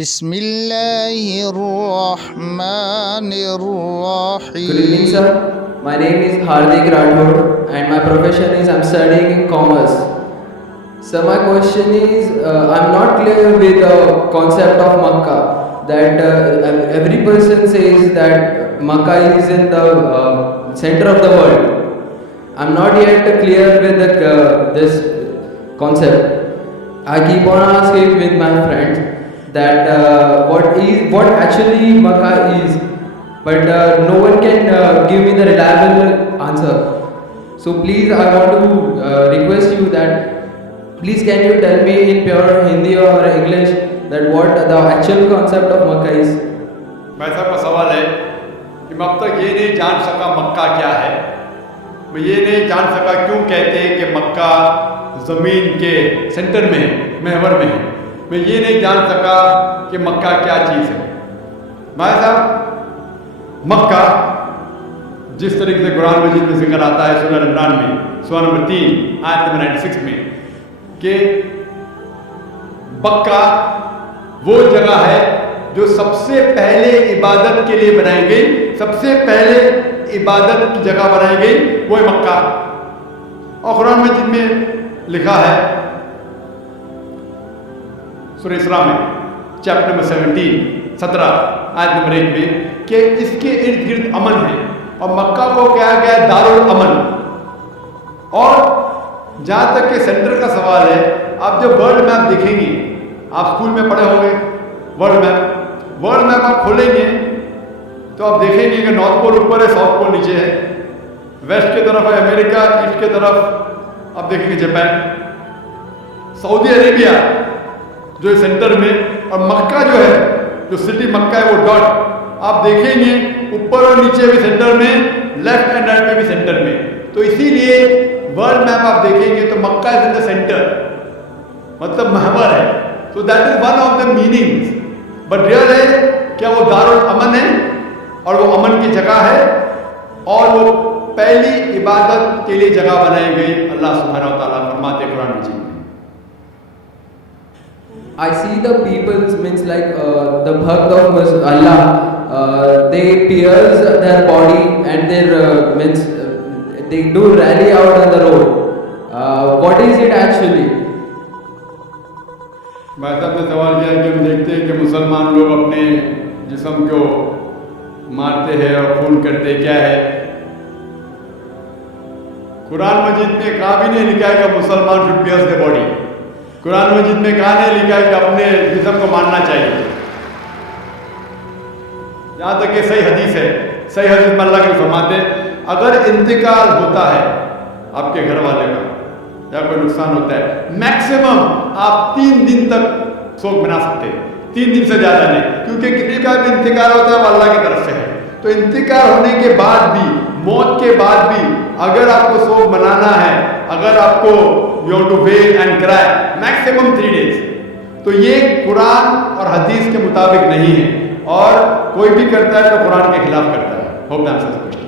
بسم اللہ الرحمن الرحیم. Good evening, sir. My name is Hardik Rathod and my profession is I'm studying in commerce. So my question is, I'm not clear with the concept of Makkah. That every person says that Makkah is in the center of the world. I'm not yet clear with this concept. I keep on asking with my friends that what actually Makkah is, but no one can give me the reliable answer. So please, I want to request you that please can you tell me in pure Hindi or English that what the actual concept of Makkah is. भाई साहब का सवाल है कि मैं अब तक ये नहीं जान सका मक्का क्या है. मैं ये नहीं जान सका क्यों कहते हैं कि मक्का ज़मीन के सेंटर में है, महवर में है. मैं ये नहीं जान सका कि मक्का क्या चीज़ है. भाई साहब, मक्का जिस तरीके से कुरान मजीद में जिक्र आता है सूरह इमरान में सूरह नंबर 3 आयत नंबर 96 में कि मक्का वो जगह है जो सबसे पहले इबादत के लिए बनाई गई. सबसे पहले इबादत की जगह बनाई गई वो है मक्का. और कुरान मजीद में लिखा है सूरह इसरा में चैप्टर नंबर 17 आयत नंबर 1 में कि इसके इर्द गिर्द अमन है और मक्का को कहा गया दारुल अमन. और जहाँ तक के सेंटर का सवाल है, आप जब वर्ल्ड मैप देखेंगे, आप स्कूल में पढ़े होंगे वर्ल्ड मैप आप खोलेंगे तो आप देखेंगे कि नॉर्थ पोल ऊपर है, साउथ पोल नीचे है, वेस्ट की तरफ है अमेरिका, ईस्ट की तरफ आप देखेंगे जापान, सऊदी अरेबिया जो है सेंटर में, और मक्का जो है, जो सिटी मक्का है वो डॉट आप देखेंगे ऊपर और नीचे भी सेंटर में, लेफ्ट एंड राइट में भी सेंटर में. तो इसीलिए वर्ल्ड मैप आप देखेंगे तो मक्का इज इन द सेंटर, मतलब महवर है. तो that is one of the meanings. But real है क्या वो दारुल अमन है और वो अमन की जगह है और वो पहली इबादत के लिए जगह बनाई गई. अल्लाह सुब्हानहू व तआला फरमाते कुरान मजीद में, I see the people means like the bhakt of Allah, they pierce their body and their means they do rally out on the road. What is it actually? भाई साहब ने सवाल किया कि हम देखते हैं कि मुसलमान लोग अपने जिस्म को मारते हैं और खून करते हैं, क्या है. कुरान मजीद में कहा भी नहीं लिखा है कि मुसलमान should pierce the body. Quran Majeed में कहा नहीं लिखा है कि अपने जिस्म को मारना चाहिए. जहाँ तक कि सही हदीस है, सही हदीस में अल्लाह के फरमाते अगर इंतकाल होता है आपके घर वाले का या कोई नुकसान होता है, मैक्सिमम आप 3 दिन तक शोक मना सकते हैं. 3 दिन से ज़्यादा नहीं, क्योंकि किसी का भी इंतकाल होता है वो अल्लाह की तरफ से है. तो इंतकाल होने के बाद भी, मौत के बाद भी अगर आपको शोक मनाना है, अगर आपको you have to wait and cry, maximum 3 days. तो ये कुरान और हदीस के मुताबिक नहीं है, और कोई भी करता है तो कुरान के खिलाफ करता है. Hope that answers the question.